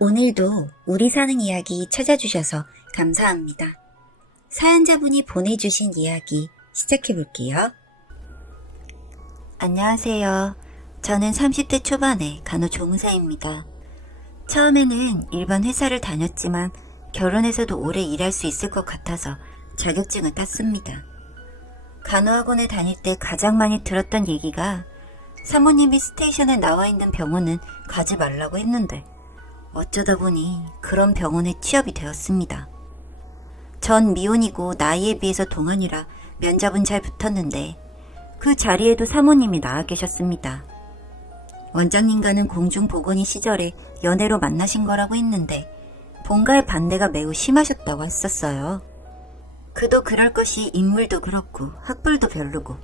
오늘도 우리 사는 이야기 찾아주셔서 감사합니다. 사연자분이 보내주신 이야기 시작해볼게요. 안녕하세요. 저는 30대 초반의 간호조무사입니다. 처음에는 일반 회사를 다녔지만 결혼해서도 오래 일할 수 있을 것 같아서 자격증을 땄습니다. 간호학원에 다닐 때 가장 많이 들었던 얘기가 사모님이 스테이션에 나와 있는 병원은 가지 말라고 했는데 어쩌다 보니 그런 병원에 취업이 되었습니다. 전 미혼이고 나이에 비해서 동안이라 면접은 잘 붙었는데 그 자리에도 사모님이 나와 계셨습니다. 원장님과는 공중보건의 시절에 연애로 만나신 거라고 했는데 본가의 반대가 매우 심하셨다고 했었어요. 그도 그럴 것이 인물도 그렇고 학벌도 별로고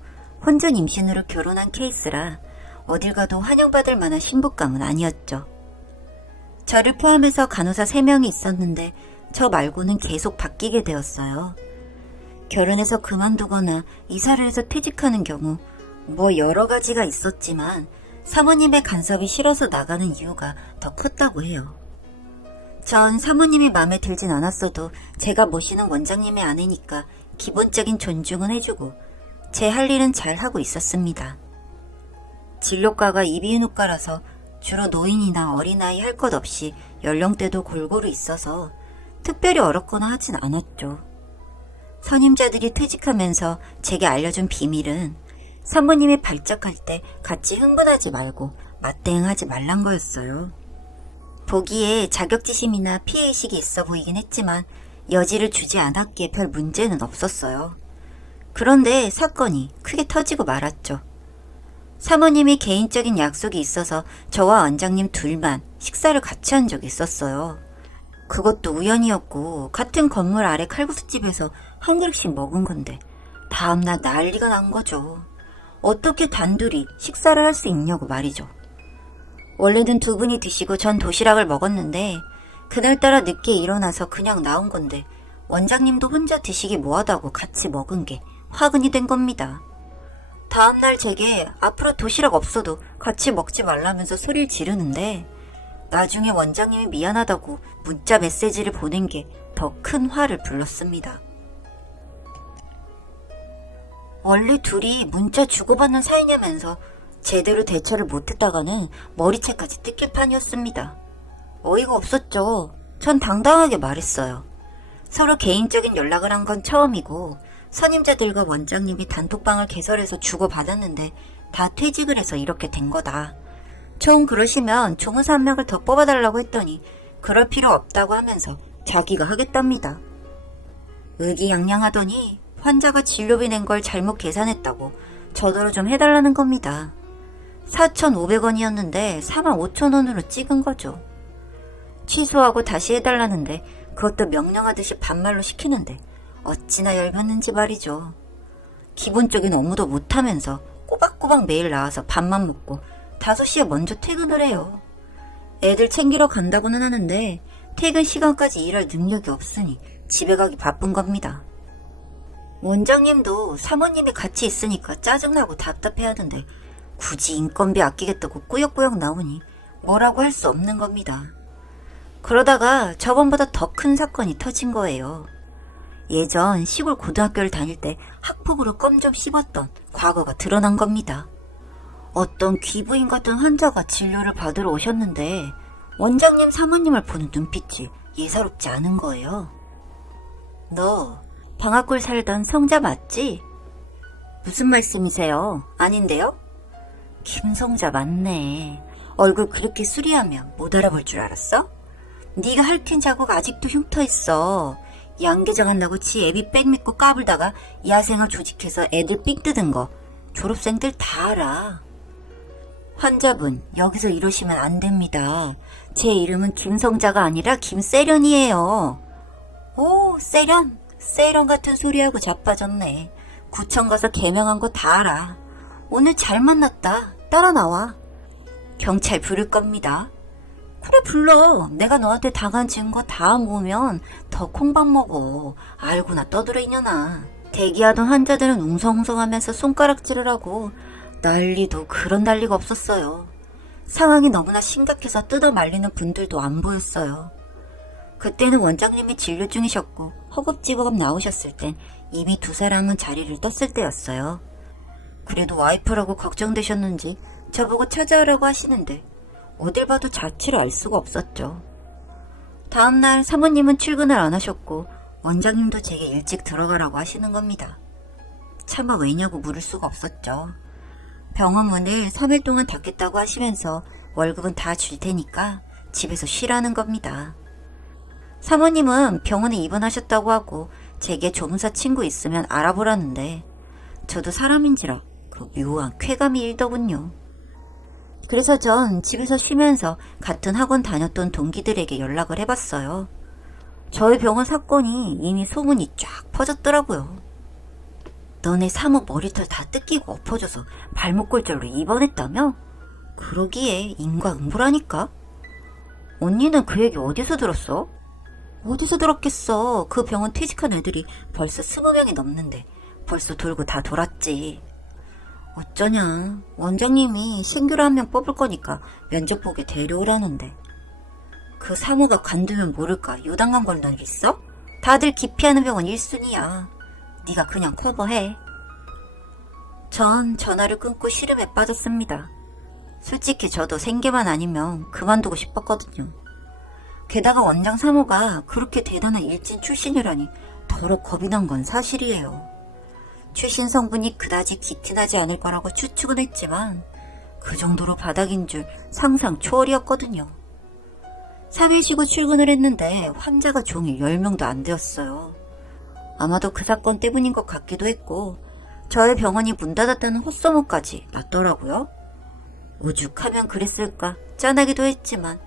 혼전 임신으로 결혼한 케이스라 어딜 가도 환영받을 만한 신부감은 아니었죠. 저를 포함해서 간호사 3명이 있었는데 저 말고는 계속 바뀌게 되었어요. 결혼해서 그만두거나 이사를 해서 퇴직하는 경우 뭐 여러 가지가 있었지만 사모님의 간섭이 싫어서 나가는 이유가 더 컸다고 해요. 전 사모님이 마음에 들진 않았어도 제가 모시는 원장님의 아내니까 기본적인 존중은 해주고 제 할 일은 잘 하고 있었습니다. 진료과가 이비인후과라서 주로 노인이나 어린아이 할 것 없이 연령대도 골고루 있어서 특별히 어렵거나 하진 않았죠. 선임자들이 퇴직하면서 제게 알려준 비밀은 사모님이 발작할 때 같이 흥분하지 말고 맞대응하지 말란 거였어요. 보기에 자격지심이나 피해의식이 있어 보이긴 했지만 여지를 주지 않았기에 별 문제는 없었어요. 그런데 사건이 크게 터지고 말았죠. 사모님이 개인적인 약속이 있어서 저와 원장님 둘만 식사를 같이 한 적이 있었어요. 그것도 우연이었고 같은 건물 아래 칼국수집에서 한 그릇씩 먹은 건데 다음날 난리가 난 거죠. 어떻게 단둘이 식사를 할 수 있냐고 말이죠. 원래는 두 분이 드시고 전 도시락을 먹었는데 그날따라 늦게 일어나서 그냥 나온 건데 원장님도 혼자 드시기 뭐하다고 같이 먹은 게 화근이 된 겁니다. 다음날 제게 앞으로 도시락 없어도 같이 먹지 말라면서 소리를 지르는데 나중에 원장님이 미안하다고 문자 메시지를 보낸 게 더 큰 화를 불렀습니다. 원래 둘이 문자 주고받는 사이냐면서 제대로 대처를 못했다가는 머리채까지 뜯길 판이었습니다. 어이가 없었죠. 전 당당하게 말했어요. 서로 개인적인 연락을 한 건 처음이고 선임자들과 원장님이 단톡방을 개설해서 주고받았는데 다 퇴직을 해서 이렇게 된 거다. 처음 그러시면 조무사 1명을 더 뽑아달라고 했더니 그럴 필요 없다고 하면서 자기가 하겠답니다. 의기양양하더니 환자가 진료비 낸 걸 잘못 계산했다고 저더러 좀 해달라는 겁니다. 4,500원이었는데 45,000원으로 찍은 거죠. 취소하고 다시 해달라는데 그것도 명령하듯이 반말로 시키는데 어찌나 열받는지 말이죠. 기본적인 업무도 못하면서 꼬박꼬박 매일 나와서 밥만 먹고 5시에 먼저 퇴근을 해요. 애들 챙기러 간다고는 하는데 퇴근 시간까지 일할 능력이 없으니 집에 가기 바쁜 겁니다. 원장님도 사모님이 같이 있으니까 짜증나고 답답해하던데 굳이 인건비 아끼겠다고 꾸역꾸역 나오니 뭐라고 할 수 없는 겁니다. 그러다가 저번보다 더 큰 사건이 터진 거예요. 예전 시골 고등학교를 다닐 때 학폭으로 껌 좀 씹었던 과거가 드러난 겁니다. 어떤 귀부인 같은 환자가 진료를 받으러 오셨는데 원장님 사모님을 보는 눈빛이 예사롭지 않은 거예요. 너 방앗골 살던 성자 맞지? 무슨 말씀이세요? 아닌데요? 김성자 맞네. 얼굴 그렇게 수리하면 못 알아볼 줄 알았어? 네가 핥힌 자국 아직도 흉터있어. 양계장 한다고 지 애비 백 믿고 까불다가 야생을 조직해서 애들 삥 뜯은 거 졸업생들 다 알아. 환자분, 여기서 이러시면 안 됩니다. 제 이름은 김성자가 아니라 김세련이에요. 오, 세련? 세련 같은 소리하고 자빠졌네. 구청 가서 개명한 거 다 알아. 오늘 잘 만났다. 따라 나와. 경찰 부를 겁니다. 그래 불러. 내가 너한테 당한 증거 다 모으면 더 콩밥 먹어. 알고나 떠들어 이년아. 대기하던 환자들은 웅성웅성하면서 손가락질을 하고 난리도 그런 난리가 없었어요. 상황이 너무나 심각해서 뜯어 말리는 분들도 안 보였어요. 그때는 원장님이 진료 중이셨고 허겁지겁 나오셨을 땐 이미 두 사람은 자리를 떴을 때였어요. 그래도 와이프라고 걱정되셨는지 저보고 찾아오라고 하시는데 어딜 봐도 자취를 알 수가 없었죠. 다음날 사모님은 출근을 안 하셨고 원장님도 제게 일찍 들어가라고 하시는 겁니다. 차마 왜냐고 물을 수가 없었죠. 병원 문을 3일 동안 닫겠다고 하시면서 월급은 다 줄 테니까 집에서 쉬라는 겁니다. 사모님은 병원에 입원하셨다고 하고 제게 조무사 친구 있으면 알아보라는데 저도 사람인지라 그 묘한 쾌감이 일더군요. 그래서 전 집에서 쉬면서 같은 학원 다녔던 동기들에게 연락을 해봤어요. 저희 병원 사건이 이미 소문이 쫙 퍼졌더라고요. 너네 사모 머리털 다 뜯기고 엎어져서 발목 골절로 입원했다며? 그러기에 인과응보라니까? 언니는 그 얘기 어디서 들었어? 어디서 들었겠어. 그 병원 퇴직한 애들이 벌써 20명이 넘는데 벌써 돌고 다 돌았지. 어쩌냐. 원장님이 신규를 한 명 뽑을 거니까 면접 보게 데려오라는데. 그 사모가 관두면 모를까 요단강 걸는 일 있어? 다들 기피하는 병원 1순위야. 네가 그냥 커버해. 전 전화를 끊고 시름에 빠졌습니다. 솔직히 저도 생계만 아니면 그만두고 싶었거든요. 게다가 원장 사모가 그렇게 대단한 일진 출신이라니 더러 겁이 난 건 사실이에요. 출신 성분이 그다지 기티나지 않을 거라고 추측은 했지만 그 정도로 바닥인 줄 상상 초월이었거든요. 3일 쉬고 출근을 했는데 환자가 종일 10명도 안 되었어요. 아마도 그 사건 때문인 것 같기도 했고 저의 병원이 문 닫았다는 헛소문까지 났더라고요. 오죽하면 그랬을까 짠하기도 했지만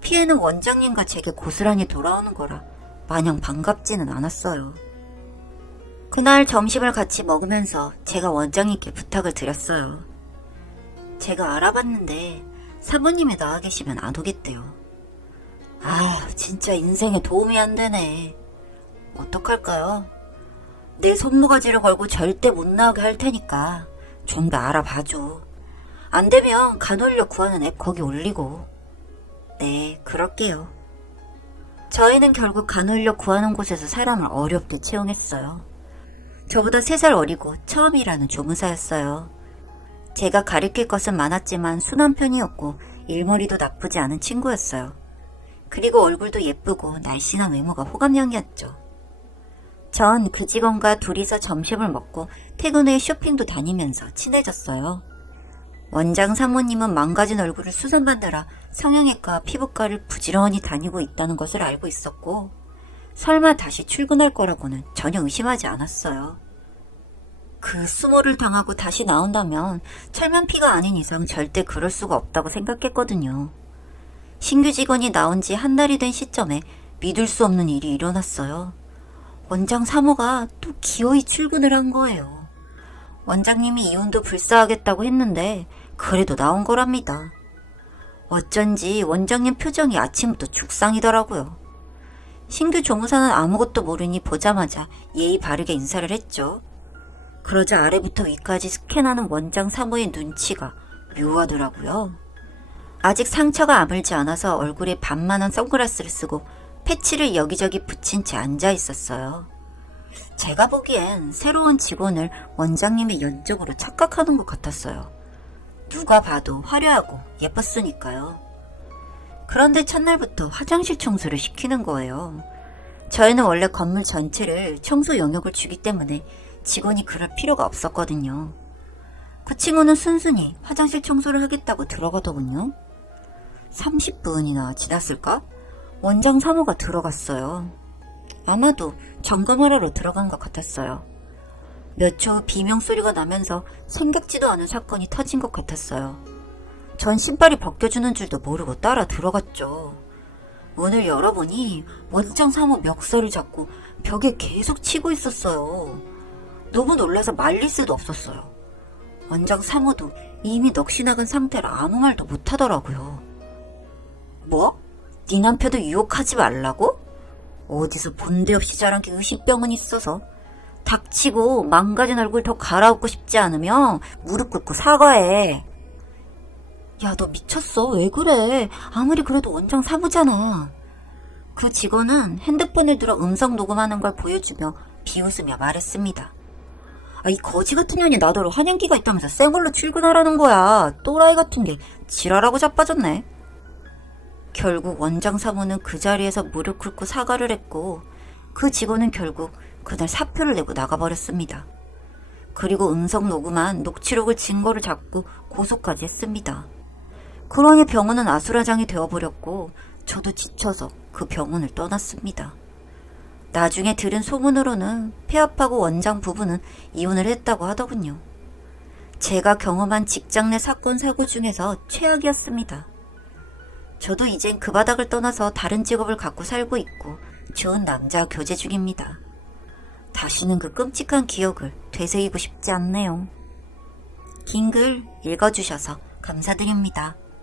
피해는 원장님과 제게 고스란히 돌아오는 거라 마냥 반갑지는 않았어요. 그날 점심을 같이 먹으면서 제가 원장님께 부탁을 드렸어요. 제가 알아봤는데 사모님이 나와 계시면 안 오겠대요. 아, 진짜 인생에 도움이 안 되네. 어떡할까요? 내 손모가지를 걸고 절대 못 나오게 할 테니까 좀 더 알아봐줘. 안 되면 간헐적 구하는 앱 거기 올리고. 네, 그럴게요. 저희는 결국 간헐적 구하는 곳에서 사람을 어렵게 채용했어요. 저보다 3살 어리고 처음 일하는 조무사였어요. 제가 가르칠 것은 많았지만 순한 편이었고 일머리도 나쁘지 않은 친구였어요. 그리고 얼굴도 예쁘고 날씬한 외모가 호감형이었죠. 전 그 직원과 둘이서 점심을 먹고 퇴근 후에 쇼핑도 다니면서 친해졌어요. 원장 사모님은 망가진 얼굴을 수선받느라 성형외과 피부과를 부지런히 다니고 있다는 것을 알고 있었고 설마 다시 출근할 거라고는 전혀 의심하지 않았어요. 그 수모를 당하고 다시 나온다면 철면피가 아닌 이상 절대 그럴 수가 없다고 생각했거든요. 신규 직원이 나온 지 한 달이 된 시점에 믿을 수 없는 일이 일어났어요. 원장 사모가 또 기어이 출근을 한 거예요. 원장님이 이혼도 불사하겠다고 했는데 그래도 나온 거랍니다. 어쩐지 원장님 표정이 아침부터 죽상이더라고요. 신규 조무사는 아무것도 모르니 보자마자 예의 바르게 인사를 했죠. 그러자 아래부터 위까지 스캔하는 원장 사모의 눈치가 묘하더라고요. 아직 상처가 아물지 않아서 얼굴에 반만한 선글라스를 쓰고 패치를 여기저기 붙인 채 앉아 있었어요. 제가 보기엔 새로운 직원을 원장님의 연적으로 착각하는 것 같았어요. 누가 봐도 화려하고 예뻤으니까요. 그런데 첫날부터 화장실 청소를 시키는 거예요. 저희는 원래 건물 전체를 청소 영역을 주기 때문에 직원이 그럴 필요가 없었거든요. 그 친구는 순순히 화장실 청소를 하겠다고 들어가더군요. 30분이나 지났을까? 원장 사모가 들어갔어요. 아마도 점검을 하러 들어간 것 같았어요. 몇 초 후 비명소리가 나면서 생각지도 않은 사건이 터진 것 같았어요. 전 신발이 벗겨주는 줄도 모르고 따라 들어갔죠. 문을 열어보니 원장 사모 멱살을 잡고 벽에 계속 치고 있었어요. 너무 놀라서 말릴 수도 없었어요. 원장 사모도 이미 넋이 나간 상태라 아무 말도 못하더라고요. 뭐? 네 남편도 유혹하지 말라고? 어디서 본데 없이 자란 게 의식병은 있어서. 닥치고 망가진 얼굴 더 갈아엎고 싶지 않으면 무릎 꿇고 사과해. 야, 너 미쳤어? 왜 그래? 아무리 그래도 원장 사무잖아. 그 직원은 핸드폰을 들어 음성 녹음하는 걸 보여주며 비웃으며 말했습니다. 이 거지 같은 년이 나더러 한양기가 있다면서 쌩얼로 출근하라는 거야. 또라이 같은 게 지랄하고 자빠졌네. 결국 원장 사무는 그 자리에서 무릎 꿇고 사과를 했고 그 직원은 결국 그날 사표를 내고 나가버렸습니다. 그리고 음성 녹음한 녹취록을 증거를 잡고 고소까지 했습니다. 그러니 병원은 아수라장이 되어버렸고 저도 지쳐서 그 병원을 떠났습니다. 나중에 들은 소문으로는 폐업하고 원장 부부는 이혼을 했다고 하더군요. 제가 경험한 직장 내 사건 사고 중에서 최악이었습니다. 저도 이젠 그 바닥을 떠나서 다른 직업을 갖고 살고 있고 좋은 남자와 교제 중입니다. 다시는 그 끔찍한 기억을 되새기고 싶지 않네요. 긴 글 읽어주셔서 감사드립니다.